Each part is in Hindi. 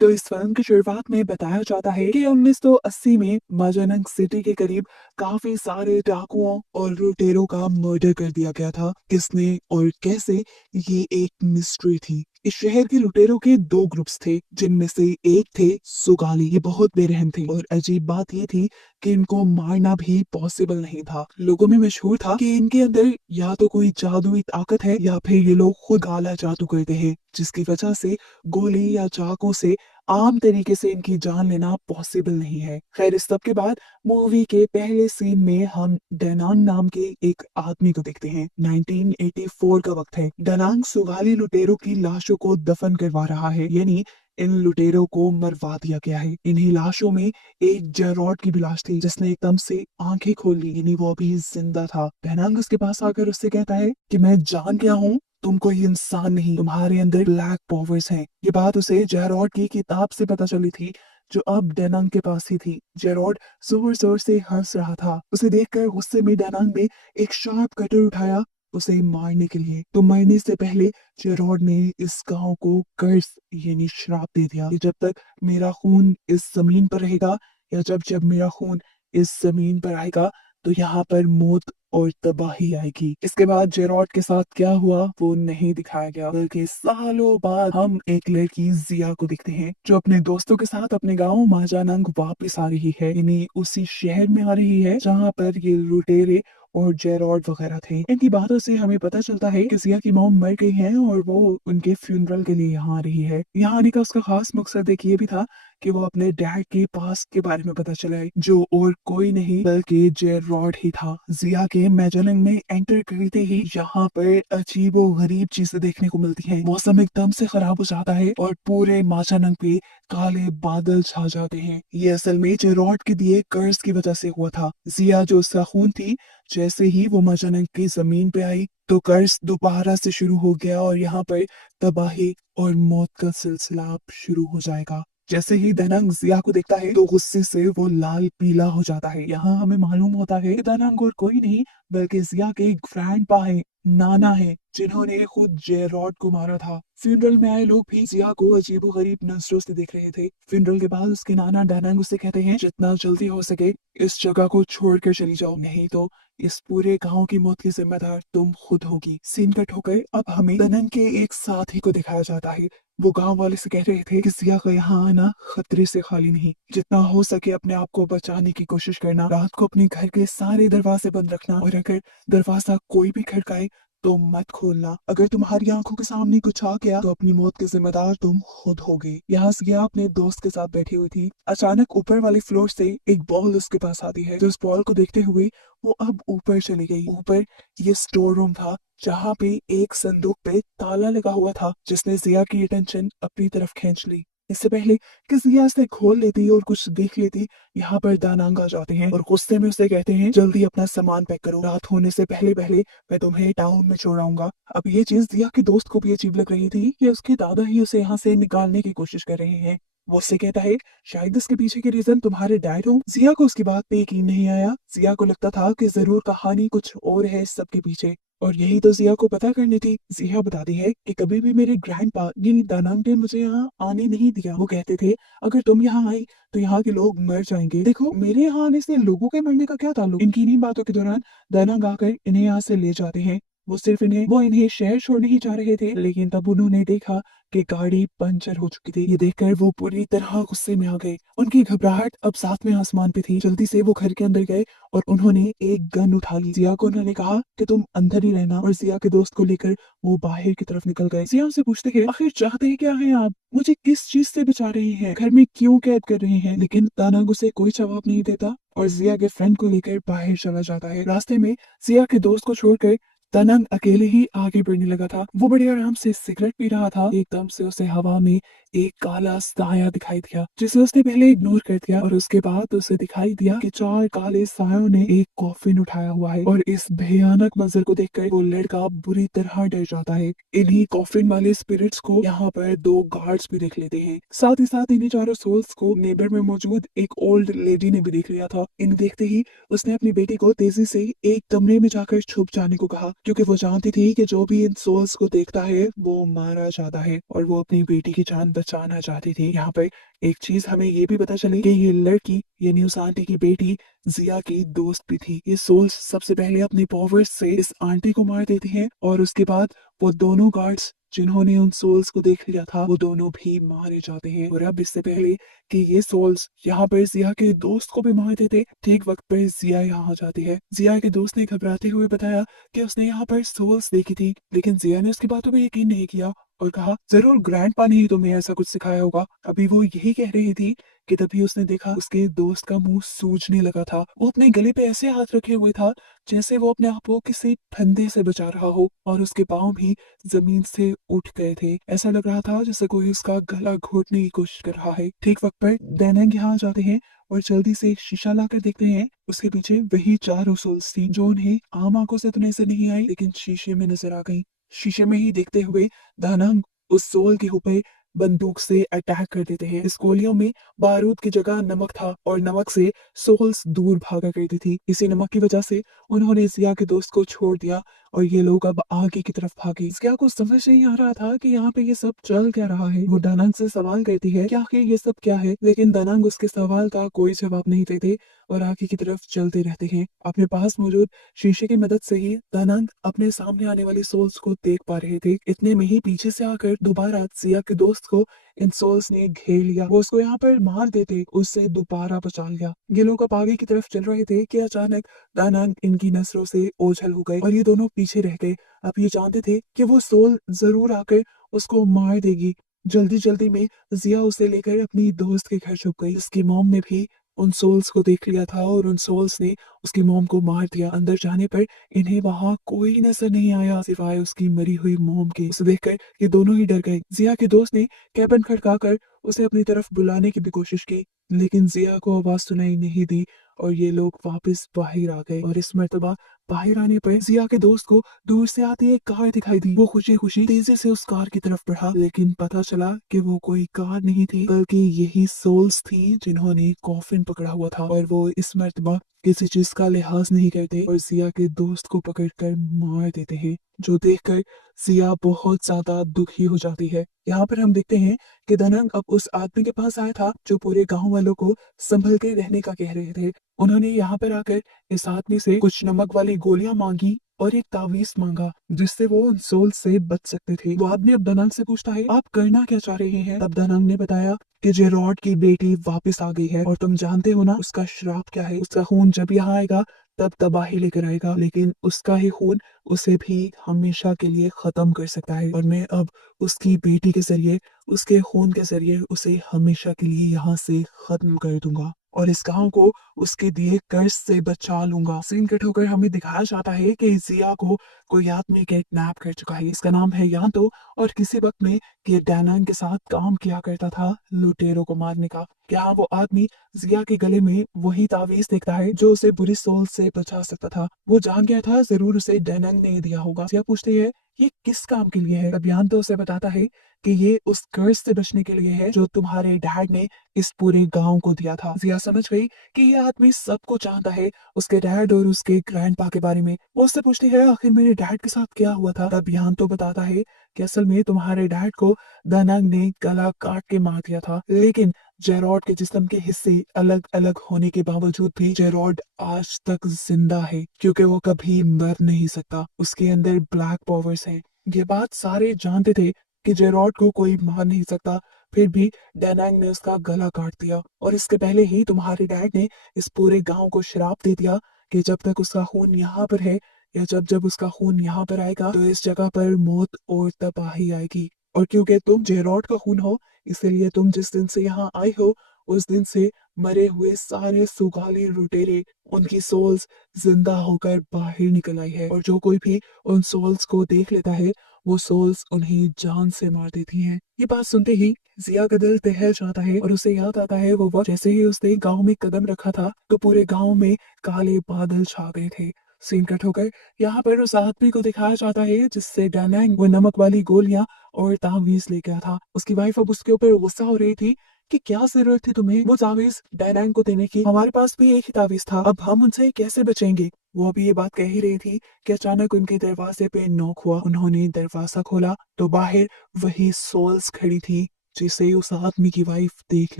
तो इस फिल्म की शुरुआत में बताया जाता है कि 1980 में माजानंग सिटी के करीब काफी सारे डाकुओं और लुटेरों का मर्डर कर दिया गया था। किसने और कैसे, ये एक मिस्ट्री थी। इस शहर के लुटेरों के दो ग्रुप्स थे, जिनमें से एक थे सुगाली। ये बहुत बेरहम थे और अजीब बात ये थी कि इनको मारना भी पॉसिबल नहीं था। लोगों में मशहूर था कि इनके अंदर या तो कोई जादुई ताकत है या फिर ये लोग खुद काला जादू करते हैं, जिसकी वजह से गोली या चाकू से आम तरीके से इनकी जान लेना पॉसिबल नहीं है। खैर, इस सब के बाद मूवी के पहले सीन में हम डनांग नाम के एक आदमी को देखते हैं। 1984 का वक्त है। डनांग सुगाली लुटेरों की लाशों को दफन करवा रहा है, यानी इन लुटेरों को मरवा दिया गया है। इन्हीं लाशों में एक जेरॉड की भी लाश थी, जिसने एकदम से आंखें खोल ली, यानी वो अभी जिंदा था। डनांग उसके पास आकर उससे कहता है कि मैं जान गया हूँ, तुम कोई इंसान नहीं, तुम्हारे अंदर ब्लैक पावर्स हैं। ये बात उसे जेरॉड की किताब से पता चली थी, जो अब डेनांग के पास ही थी। जेरॉड जोर जोर से हंस रहा था। उसे देखकर गुस्से में डेनांग ने एक शार्प कटर उठाया उसे मारने के लिए। तो मरने से पहले जेरॉड ने इस गांव को कर्स यानी श्राप दे दिया कि जब तक मेरा खून इस जमीन पर रहेगा, या जब जब मेरा खून इस जमीन पर आएगा, तो यहाँ पर मौत और तबाही आएगी। इसके बाद जेरॉड के साथ क्या हुआ वो नहीं दिखाया गया, बल्कि सालों बाद हम एक लड़की जिया को देखते हैं, जो अपने दोस्तों के साथ अपने गांव माजानंग वापस आ रही है, यानी उसी शहर में आ रही है जहाँ पर ये लुटेरे और जेरॉड वगैरह थे। इनकी बातों से हमें पता चलता है कि जिया की मॉम मर गई है और वो उनके फ्यूनरल के लिए यहाँ आ रही है। यहाँ आने का उसका खास मकसद एक ये भी था कि वो अपने डैड के पास के बारे में पता चलाए, जो और कोई नहीं बल्कि जेरॉड ही था। जिया के मैजलिंग में एंटर करते ही यहाँ पर अजीबो गरीब चीजें देखने को मिलती हैं। मौसम एकदम से खराब हो जाता है और पूरे माचानंग पे काले बादल छा जाते हैं। ये असल में जेरॉड के दिए कर्ज की वजह से हुआ था। जिया जो उसका खून थी, जैसे ही वो माचानंग की जमीन पे आई तो कर्ज दोबारा से शुरू हो गया और यहाँ पर तबाही और मौत का सिलसिला अब शुरू हो जाएगा। जैसे ही दानंग जिया को देखता है तो गुस्से से वो लाल पीला हो जाता है। यहाँ हमें मालूम होता है कि दानंग और कोई नहीं बल्कि जिया के ग्रैंडपा है, नाना है, जिन्होंने खुद जेरॉड को मारा था। फ्यूनरल में आए लोग भी जिया को अजीबोगरीब नजरों से देख रहे थे। फ्यूनरल के बाद उसके नाना दानंग उससे कहते हैं, जितना जल्दी हो सके इस जगह को छोड़कर चली जाओ, नहीं तो इस पूरे गांव की मौत की जिम्मेदार तुम खुद होगी। सीन कट होकर अब हमें दानंग के एक साथी को दिखाया जाता है। वो गांव वाले से कह रहे थे कि जिया का यहाँ आना खतरे से खाली नहीं, जितना हो सके अपने आप को बचाने की कोशिश करना, रात को अपने घर के सारे दरवाजे बंद रखना, और अगर दरवाजा कोई भी खड़काए तो मत खोलना। अगर तुम्हारी आंखों के सामने कुछ आ गया तो अपनी मौत के जिम्मेदार तुम खुद होगे। यहाँ जिया अपने दोस्त के साथ बैठी हुई थी। अचानक ऊपर वाले फ्लोर से एक बॉल उसके पास आती है, जो उस बॉल को देखते हुए वो अब ऊपर चली गई। ऊपर ये स्टोर रूम था, जहाँ पे एक संदूक पे ताला लगा हुआ था, जिसने जिया की अटेंशन अपनी तरफ खींच ली। इससे पहले कि जिया इसे खोल लेती और कुछ देख लेती, यहाँ पर दानांग आ जाते हैं और गुस्से में उसे कहते हैं, जल्दी अपना सामान पैक करो, रात होने से पहले पहले मैं तुम्हें टाउन में छोड़ आऊंगा। अब ये चीज जिया के दोस्त को भी अजीब लग रही थी कि उसके दादा ही उसे यहाँ से निकालने की कोशिश कर रहे हैं। वो उससे कहता है, शायद इसके पीछे के रीजन तुम्हारे डैड हो। जिया को उसकी बात पे यकीन नहीं आया। जिया को लगता था कि जरूर कहानी कुछ और है इस सब के पीछे, और यही तो जिया को पता करनी थी। जिया बताती है कि कभी भी मेरे ग्रैंडपा यानी दानांग ने मुझे यहाँ आने नहीं दिया। वो कहते थे, अगर तुम यहाँ आई तो यहाँ के लोग मर जाएंगे। देखो, मेरे यहाँ आने से लोगों के मरने का क्या ताल्लुक। इनकी इन्हीं बातों के दौरान दानांग आकर इन्हें यहाँ से ले जाते हैं। वो इन्हें शहर छोड़ने ही जा रहे थे, लेकिन तब उन्होंने देखा कि गाड़ी पंचर हो चुकी थी। ये देखकर वो पूरी तरह गुस्से में आ गए। उनकी घबराहट अब सातवें आसमान पे थी। जल्दी से वो घर के अंदर गए और उन्होंने एक गन उठा ली। जिया को उन्होंने कहा कि तुम अंदर ही रहना, और जिया के दोस्त को लेकर वो बाहर की तरफ निकल गए। जिया उनसे पूछते हैं, आखिर चाहते क्या हैं आप, मुझे किस चीज से बचा रहे हैं, घर में क्यों कैद कर रहे हैं। लेकिन दानांग उसे कोई जवाब नहीं देता और जिया के फ्रेंड को लेकर बाहर चला जाता है। रास्ते में जिया के दोस्त को छोड़कर दानांग अकेले ही आगे बढ़ने लगा था। वो बड़े आराम से सिगरेट पी रहा था। एकदम से उसे हवा में एक काला साया दिखाई दिया, जिसे उसने पहले इग्नोर कर दिया, और उसके बाद उसे दिखाई दिया कि चार काले सायों ने एक कॉफिन उठाया हुआ है। और इस भयानक मंजर को देखकर वो लड़का बुरी तरह डर जाता है। इन्हीं कॉफिन वाले स्पिरिट्स को यहाँ पर दो गार्ड्स भी देख लेते हैं। साथ ही साथ इन्हीं चारों सोल्स को नेबर में मौजूद एक ओल्ड लेडी ने भी देख लिया था। इन्हें देखते ही उसने अपनी बेटी को तेजी से एक कमरे में जाकर छुप जाने को कहा, क्योंकि वो जानती थी कि जो भी इन सोल्स को देखता है वो मारा जाता है, और वो अपनी बेटी की जान बचाना चाहती थी। यहाँ पर एक चीज हमें ये भी पता चली कि ये लड़की यानी उस आंटी की बेटी जिया की दोस्त भी थी। ये सोल्स सबसे पहले अपनी पावर्स से इस आंटी को मार देती हैं और उसके बाद वो दोनों गार्ड्स जिन्होंने उन सोल्स को देख लिया था वो दोनों भी मारे जाते हैं। और अब इससे पहले कि ये सोल्स यहाँ पर जिया के दोस्त को भी मार देते, ठीक वक्त पर जिया यहाँ आ जाती है। जिया के दोस्त ने घबराते हुए बताया कि उसने यहाँ पर सोल्स देखी थी, लेकिन जिया ने उसकी बातों पर यकीन नहीं किया और कहा जरूर ग्रैंडपा ने ही तुम्हें ऐसा कुछ सिखाया होगा। अभी वो यही कह रही थी कि तभी उसने देखा उसके दोस्त का मुंह सूजने लगा था। वो अपने गले पे ऐसे हाथ रखे हुए था जैसे वो अपने आप को किसी फंदे से बचा रहा हो और उसके पांव भी जमीन से उठ गए थे। ऐसा लग रहा था जैसे कोई उसका गला घोटने की कोशिश कर रहा है। ठीक वक्त पर दैनंग यहाँ आ जाते हैं और जल्दी से एक शीशा लाकर देखते हैं। उसके पीछे वही चार सोल्स थी जो उन्हें आम आंखों से तो नजर नहीं आई लेकिन शीशे में नजर आ गई। शीशे में ही देखते हुए दानंग उस सोल के ऊपर बंदूक से अटैक कर देते हैं। इस गोलियों में बारूद की जगह नमक था और नमक से सोल्स दूर भागा करती थी। इसी नमक की वजह से उन्होंने जिया के दोस्त को छोड़ दिया और ये लोग अब आगे की तरफ भागे। जिया को समझ नहीं आ रहा था कि यहाँ पे ये सब चल क्या रहा है। वो दानंग से सवाल करती है क्या आखिर ये सब क्या है, लेकिन दानंग उसके सवाल का कोई जवाब नहीं देते और आगे की तरफ चलते रहते हैं। अपने पास मौजूद शीशे की मदद से ही दानंग अपने सामने आने वाली सोल्स को देख पा रहे थे। इतने में ही पीछे से आकर दोबारा जिया के दोस्त को इन सोल्स ने घेर लिया। वो उसको यहाँ पर मार देते उससे दोबारा बचा लिया। ये लोग अब आगे की तरफ चल रहे थे कि अचानक दानंग इनकी नजरों से ओझल हो गए और ये दोनों पीछे रह गए। अब ये जानते थे कि वो सोल जरूर आकर उसको मार देगी। जल्दी जल्दी में जिया उसे लेकर अपनी दोस्त के घर छुप गई। उसकी मॉम ने भी उन सोल्स को देख लिया था और उन सोल्स ने उसकी मॉम को मार दिया। अंदर जाने पर इन्हें वहां कोई नजर नहीं आया सिवाय उसकी मरी हुई मॉम के। उसे देखकर ये दोनों ही डर गए। जिया के दोस्त ने कैबिन खड़काकर उसे अपनी तरफ बुलाने की भी कोशिश की लेकिन जिया को आवाज सुनाई नहीं दी और ये लोग वापस बाहर आ गए। और इस मर्तबा बाहर आने पर जिया के दोस्त को दूर से आती एक कार दिखाई दी। वो खुशी खुशी तेजी से उस कार की तरफ बढ़ा लेकिन पता चला कि वो कोई कार नहीं थी बल्कि यही सोल्स थी जिन्होंने कॉफिन पकड़ा हुआ था। और वो इस मर्तबा किसी चीज का लिहाज नहीं करते और जिया के दोस्त को पकड़कर मार देते हैं, जो देखकर जिया बहुत ज्यादा दुखी हो जाती है। यहाँ पर हम देखते हैं कि दानंग अब उस आदमी के पास आया था जो पूरे गांव वालों को संभल के रहने का कह रहे थे। उन्होंने यहाँ पर आकर इस आदमी से कुछ नमक वाली गोलियां मांगी और एक तावीज मांगा जिससे वो उन सोल से बच सकते थे। वो आदमी अब दानंग से पूछता है आप करना क्या चाह रहे हैं। तब दानंग ने बताया कि जेरोड की बेटी वापस आ गई है और तुम जानते हो ना उसका श्राप क्या है। उसका खून जब यहाँ आएगा तब तबाही लेकर आएगा, लेकिन उसका ही खून उसे भी हमेशा के लिए खत्म कर सकता है और मैं अब उसकी बेटी के जरिए उसके खून के जरिए उसे हमेशा के लिए यहाँ से खत्म कर दूंगा और इस गांव को उसके दिए कर्ज से बचा लूंगा। सीन कट होकर हमें दिखाया जाता है कि जिया को कोई आदमी किडनैप कर चुका है। इसका नाम है यांतो और किसी वक्त में ये दानंग के साथ काम किया करता था लुटेरों को मारने का। क्या वो आदमी जिया के गले में वही तावीज देखता है जो उसे बुरी सोल से बचा सकता था। वो जान गया था जरूर उसे दानंग ने दिया होगा। जिया पूछती है ये किस काम के लिए है। अभियान तो उसे बताता है कि ये उस कर्ज से बचने के लिए है जो तुम्हारे डैड ने इस पूरे गांव को दिया था। जिया समझ गई कि ये आदमी सबको जानता है उसके डैड और उसके ग्रैंडपा के बारे में। वो उससे पूछती है आखिर मेरे डैड के साथ क्या हुआ था। तब यान तो बताता है कि असल में तुम्हारे डैड को दानंग ने गला काट के मार दिया था, लेकिन जेरोड के जिस्म के हिस्से अलग अलग होने के बावजूद भी जेरोड आज तक जिंदा है क्योंकि वो कभी मर नहीं सकता। उसके अंदर ब्लैक पावर्स हैं। ये बात सारे जानते थे कि जेरोड को कोई मार नहीं सकता, फिर भी दानंग ने उसका गला काट दिया। और इसके पहले ही तुम्हारे डैड ने इस पूरे गांव को श्राप दे दिया कि जब तक उसका खून यहाँ पर है या जब जब उसका खून यहाँ पर आएगा तो इस जगह पर मौत और तबाही आएगी। और क्योंकि तुम जेरोड का खून हो इसलिए तुम जिस दिन से यहाँ आए हो उस दिन से मरे हुए सारे सुगाली लुटेरे उनकी सोल्स जिंदा होकर बाहर निकल आई है और जो कोई भी उन सोल्स को देख लेता है वो सोल्स उन्हें जान से मार देती हैं। ये बात सुनते ही जिया का दिल दहल जाता है और उसे याद आता है वो वक्त जैसे ही उसने गांव में कदम रखा था तो पूरे गांव में काले बादल छा गए थे। सीन कट होकर यहाँ पर उस आदमी को दिखाया जाता है जिससे दानंग वो नमक वाली गोलियां और तावीज ले गया था। उसकी वाइफ अब उसके ऊपर गुस्सा हो रही थी कि क्या जरूरत थी तुम्हें वो तावीज दानंग को देने की, हमारे पास भी एक ही तावीज था, अब हम उनसे कैसे बचेंगे। वो अभी ये बात कह ही रही थी कि अचानक उनके दरवाजे पे नॉक हुआ। उन्होंने दरवाजा खोला तो बाहर वही सोल्स खड़ी थी जिसे उस आदमी की वाइफ देख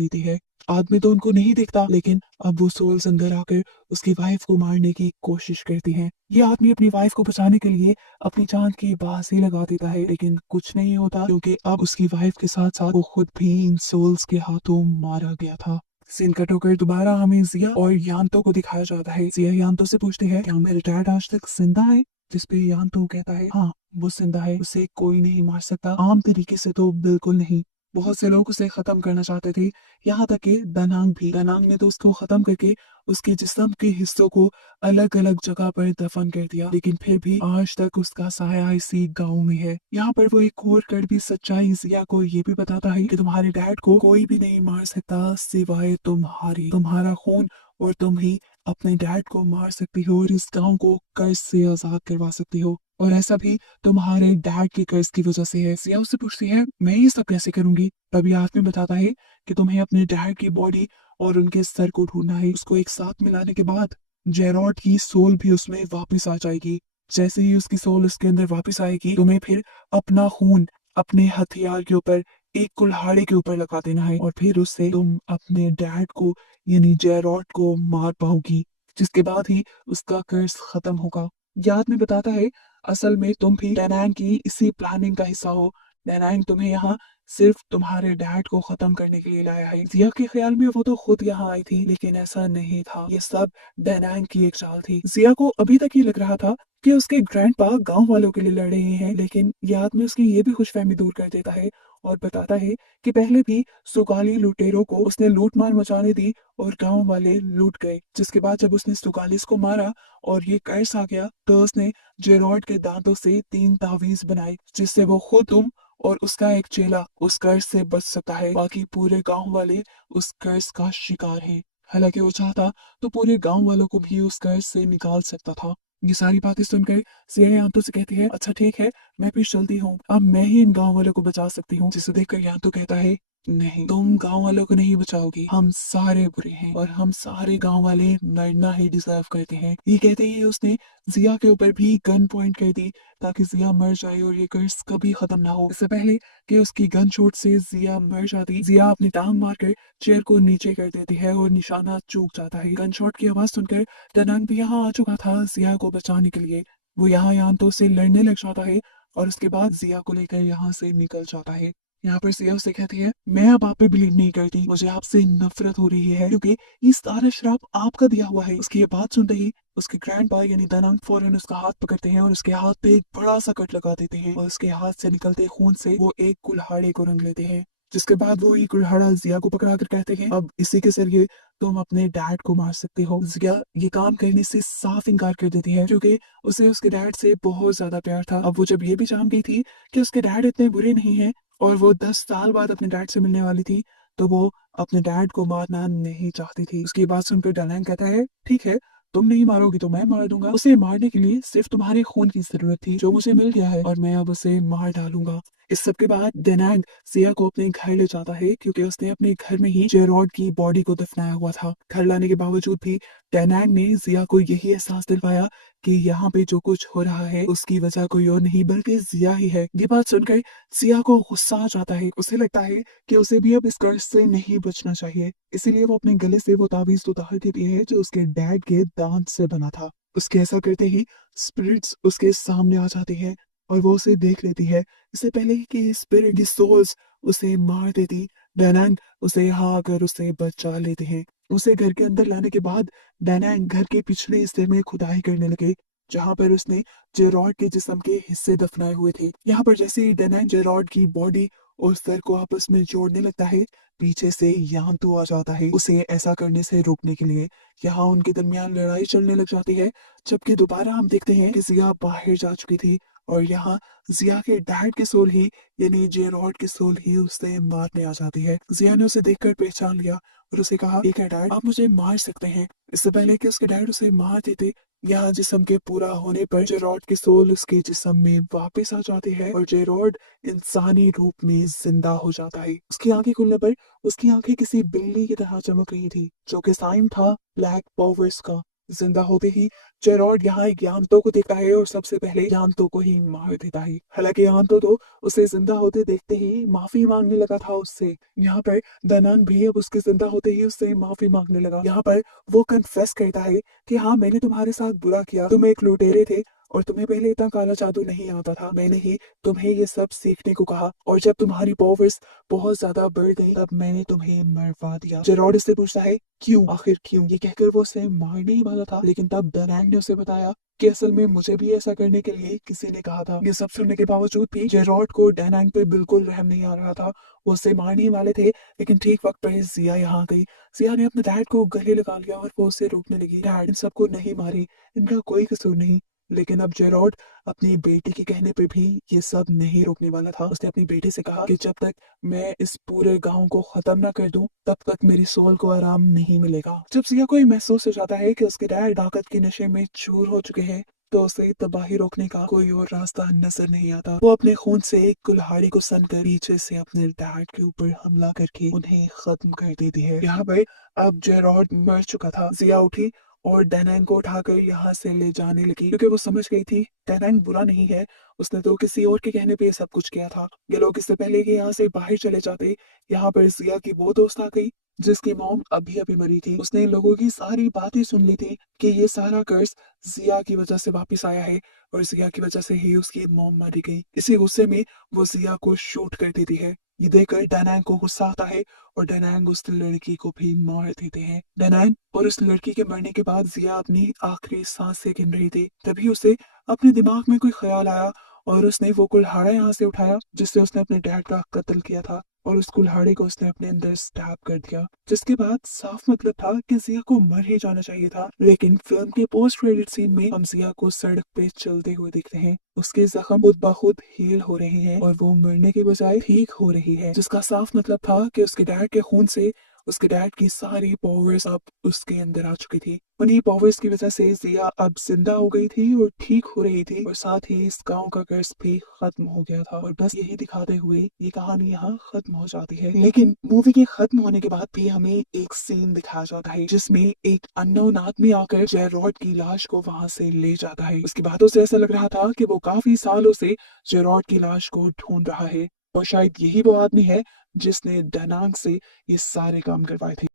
लेती है। आदमी तो उनको नहीं दिखता, लेकिन अब वो सोल्स अंदर आकर उसकी वाइफ को मारने की कोशिश करती हैं। ये आदमी अपनी वाइफ को बचाने के लिए अपनी जान की बाजी लगा देता है, लेकिन कुछ नहीं होता क्योंकि अब उसकी वाइफ के साथ साथ वो खुद भी इन सोल्स के हाथों मारा गया था। सीन कट होकर दोबारा हमें जिया और यान्तो को दिखाया जाता है। जिया यान्तो से पूछते हैं, क्या मेरे डैड आज तक जिंदा है? जिसपे यान्तो कहता है, हाँ वो जिंदा है, उसे कोई नहीं मार सकता, आम तरीके से तो बिल्कुल नहीं। बहुत से लोग उसे खत्म करना चाहते थे, यहाँ तक कि दनांग भी। दनांग ने तो उसको खत्म करके उसके जिस्म के हिस्सों को अलग अलग जगह पर दफन कर दिया, लेकिन फिर भी आज तक उसका साया इसी गांव में है। यहाँ पर वो एक और कड़वी सच्चाई जिया को ये भी बताता है कि तुम्हारे डैड को कोई भी नहीं मार सकता सिवाय तुम्हारा खून, और तुम ही अपने डैड को मार सकती हो और इस गांव को कर्ज से आजाद करवा सकती हो। और ऐसा भी तुम्हारे डैड के कर्ज की वजह से है। सिया उससे पूछती है, मैं ये सब कैसे करूंगी? तभी आदमी बताता है कि तुम्हें अपने डैड की बॉडी और उनके सर को ढूंढना है। उसको एक साथ मिलाने के बाद जेरोड की सोल भी उसमें वापस आ जाएगी। जैसे ही उसकी सोल उसके अंदर वापस आएगी, तुम्हें फिर अपना खून अपने हथियार के ऊपर, एक कुल्हाड़ी के ऊपर लगा देना है, और फिर उससे तुम अपने डैड को यानी जेरोड को मार पाओगी, जिसके बाद ही उसका कर्ज खत्म होगा। याद में बताता है, असल में तुम भी डैनांग की इसी प्लानिंग का हिस्सा हो। डैनांग तुम्हें यहाँ सिर्फ तुम्हारे डैड को खत्म करने के लिए लाया है। जिया के ख्याल में वो तो खुद यहाँ आई थी, लेकिन ऐसा नहीं था। ये सब डैनांग की एक चाल थी। जिया को अभी तक ये लग रहा था कि उसके ग्रैंडपा गांव वालों के लिए लड़ रहे हैं, लेकिन याद में उसकी ये भी खुशफहमी दूर कर देता है और बताता है कि पहले भी सुगाली लुटेरों को उसने लूट मार मचाने दी और गांव वाले लूट गए। जिसके बाद जब उसने सुगालिस को मारा और ये कर्ज आ गया, तो उसने जेरोड के दांतों से 3 तावीज बनाए, जिससे वो खुद, तुम और उसका एक चेला उस कर्ज से बच सकता है। बाकी पूरे गांव वाले उस कर्ज का शिकार हैं। हालांकि वो चाहता तो पूरे गांव वालों को भी उस कर्ज से निकाल सकता था। ये सारी बातें सुनकर सिया यान्तु से कहती है, अच्छा ठीक है, मैं फिर चलती हूँ, अब मैं ही इन गांव वालों को बचा सकती हूँ। जिसे देखकर यान्तु कहता है, नहीं, तुम गांव वालों को नहीं बचाओगी, हम सारे बुरे हैं और हम सारे गांव वाले मरना ही डिजर्व करते हैं। ये कहते ही उसने जिया के ऊपर भी गन पॉइंट कर दी ताकि जिया मर जाए और ये कर्ज कभी खत्म ना हो। इससे पहले कि उसकी गन शॉट से जिया मर जाती, जिया अपनी टांग मारकर चेयर को नीचे कर देती है और निशाना चूक जाता है। गन शॉट की आवाज सुनकर टनंग भी यहाँ आ चुका था जिया को बचाने के लिए। वो यहाँ यान्तु से लड़ने लग जाता है और उसके बाद जिया को लेकर यहाँ से निकल जाता है। यहाँ पर सिया उससे कहती है, मैं अब आप पे बिलीव नहीं करती, मुझे आपसे नफरत हो रही है क्योंकि ये सारा श्राप आपका दिया हुआ है। उसकी ये बात सुनते ही उसके ग्रैंडपा यानी दनांग फौरन उसका हाथ पकड़ते हैं और उसके हाथ पे एक बड़ा सा कट लगा देते हैं और उसके हाथ से निकलते खून से वो एक कुल्हाड़े को रंग लेते हैं। जिसके बाद वो ये कुल्हाड़ा जिया को पकड़ा कर कहते हैं, अब इसी के जरिए तुम अपने डैड को मार सकते हो। जिया ये काम करने से साफ इनकार कर देती है क्योंकि उसे उसके डैड से बहुत ज्यादा प्यार था। अब वो जब ये भी जान गई थी कि उसके डैड इतने बुरे नहीं हैं और वो 10 साल बाद अपने डैड से मिलने वाली थी, तो वो अपने डैड को मारना नहीं चाहती थी। उसकी बात सुनकर डलैंग कहता है, ठीक है, तुम नहीं मारोगी तो मैं मार दूंगा। उसे मारने के लिए सिर्फ तुम्हारे खून की जरूरत थी जो मुझे मिल गया है और मैं अब उसे मार डालूंगा। इस सब के बाद डेनांग सिया को अपने घर ले जाता है क्योंकि उसने अपने घर में ही जेरोड की बॉडी को दफनाया हुआ था। घर लाने के बावजूद भी डेनांग ने जिया को यही एहसास दिलवाया कि यहाँ पे जो कुछ हो रहा है उसकी वजह कोई और नहीं बल्कि जिया ही है। ये बात सुनकर सिया को गुस्सा आ जाता है। उसे लगता है कि उसे भी अब इस कर्ज से नहीं बचना चाहिए, इसीलिए वो अपने गले से वो ताबीज उतार देती है जो उसके डैड के दांत से बना था। उसके ऐसा करते ही स्पिरिट्स उसके सामने आ जाती है और वो उसे देख लेती है। इससे पहले कि स्पिरिट की सोल्स उसे मार देती, डैनांग उसे यहाँ आकर उसे बचा लेते हैं। उसे घर के अंदर लाने के बाद डैनांग घर के पिछले हिस्से में खुदाई करने लगे जहां पर उसने जेरॉड के जिस्म के हिस्से दफनाए हुए थे। यहाँ पर जैसे ही डैनांग जेरॉड की बॉडी और सर को आपस में जोड़ने लगता है, पीछे से यान्तु आ जाता है उसे ऐसा करने से रोकने के लिए। यहाँ उनके दरमियान लड़ाई चलने लग जाती है, जबकि दोबारा हम देखते हैं कि जिया बाहर जा चुकी थी और यहाँ जिया के डैड की सोल ही यानी जेरॉड की सोल ही उसे मारने आ जाती है। जिया ने उसे देखकर पहचान लिया और उसे कहा, ठीक है डैड, आप मुझे मार सकते हैं। इससे पहले कि उसके डैड उसे मार देते, यहाँ जिस्म के पूरा होने पर जेरॉड की सोल उसके जिस्म में वापस आ जाती है और जेरॉड इंसानी रूप में जिंदा हो जाता है। उसकी आंखें खुलने पर उसकी आंखें किसी बिल्ली की तरह चमक रही थी जो कि साइन था ब्लैक पावर्स का। जिंदा होते ही जेरॉड यहाँ यान्तो को देखता है और सबसे पहले यान्तो को ही मार देता है। हालांकि यान्तो तो उसे जिंदा होते देखते ही माफी मांगने लगा था उससे। यहाँ पर दानांग भी अब उसके जिंदा होते ही उससे माफी मांगने लगा। यहाँ पर वो कन्फेस करता है कि हाँ, मैंने तुम्हारे साथ बुरा किया, तुम एक लुटेरे थे और तुम्हें पहले इतना काला जादू नहीं आता था। मैंने ही तुम्हें ये सब सीखने को कहा और जब तुम्हारी पावर्स बहुत ज्यादा बढ़ गई तब मैंने तुम्हें मरवा दिया। जेरॉड इससे पूछता है क्यों, आखिर क्यों? ये कहकर वो उसे मारने ही वाला था, लेकिन तब डनैंग ने उसे बताया कि असल में मुझे भी ऐसा करने के लिए किसी ने कहा था। ये सब सुनने के बावजूद भी जेरॉड को डनैंग पे बिल्कुल रहम नहीं आ रहा था। वो उसे मारने ही वाले थे, लेकिन ठीक वक्त पर जिया यहाँ गई। जिया ने अपने डैड को गले लगा लिया और वो उसे रोकने लगी। डैड, इन सबको नहीं मारी, इनका कोई कसूर नहीं। लेकिन अब जेरॉड अपनी बेटी के कहने पे भी ये सब नहीं रोकने वाला था। उसने अपनी बेटी से कहा कि जब तक मैं इस पूरे गांव को खत्म ना कर दूं तब तक मेरी सोल को आराम नहीं मिलेगा। जब सिया को ये महसूस हो जाता है कि उसके डैड ताकत के नशे में चूर हो चुके हैं तो उसे तबाही रोकने का कोई और रास्ता नजर नहीं आता। वो अपने खून से एक कुल्हाड़ी को सनकर पीछे से अपने डैड के ऊपर हमला करके उन्हें खत्म कर देती है। यहाँ पर अब जेरॉड मर चुका था। जिया उठी और डैनांग को उठाकर यहाँ से ले जाने लगी, क्योंकि वो समझ गई थी डैनांग बुरा नहीं है, उसने तो किसी और के कहने पे ये सब कुछ किया था। ये लोग इससे पहले कि यहाँ से बाहर चले जाते, यहाँ पर जिया की वो दोस्त आ गई जिसकी मॉम अभी अभी मरी थी। उसने इन लोगों की सारी बातें सुन ली थी कि ये सारा कर्ज जिया की वजह से वापस आया है और जिया की वजह से ही उसकी मॉम मारी गई। इसी गुस्से में वो जिया को शूट कर देती है। ये देखकर डैनांग को गुस्सा आता है और डैनांग उस लड़की को भी मार देते हैं। डैनांग और उस लड़की के मरने के बाद जिया अपनी आखिरी सांसें गिन रही थी, तभी उसे अपने दिमाग में कोई ख्याल आया और उसने वो कुल्हाड़ा यहाँ से उठाया जिससे उसने अपने डैड का कत्ल किया था और उस कुल्हाड़े को उसने अपने अंदर स्टैब कर दिया। जिसके बाद साफ मतलब था कि जिया को मर ही जाना चाहिए था। लेकिन फिल्म के पोस्ट क्रेडिट सीन में हम जिया को सड़क पे चलते हुए देखते हैं। उसके जख्म खुद ब खुद हील हो रहे हैं और वो मरने के बजाय ठीक हो रही है, जिसका साफ मतलब था कि उसके डैड के खून से उसके डैड की सारी पावर्स अब उसके अंदर आ चुकी थी। उन्हीं पावर्स की वजह से जिया अब जिंदा हो गई थी और ठीक हो रही थी और साथ ही इस गांव का कर्ज भी खत्म हो गया था। और बस यही दिखाते हुए ये कहानी यहाँ खत्म हो जाती है। लेकिन मूवी के खत्म होने के बाद भी हमें एक सीन दिखाया जाता है जिसमें एक अननोन आदमी आकर जेरॉड की लाश को वहां से ले जाता है। उसकी बातों से ऐसा लग रहा था कि वो काफी सालों से जेरॉड की लाश को ढूंढ रहा है और शायद यही वो आदमी है जिसने डनांग से ये सारे काम करवाए थे।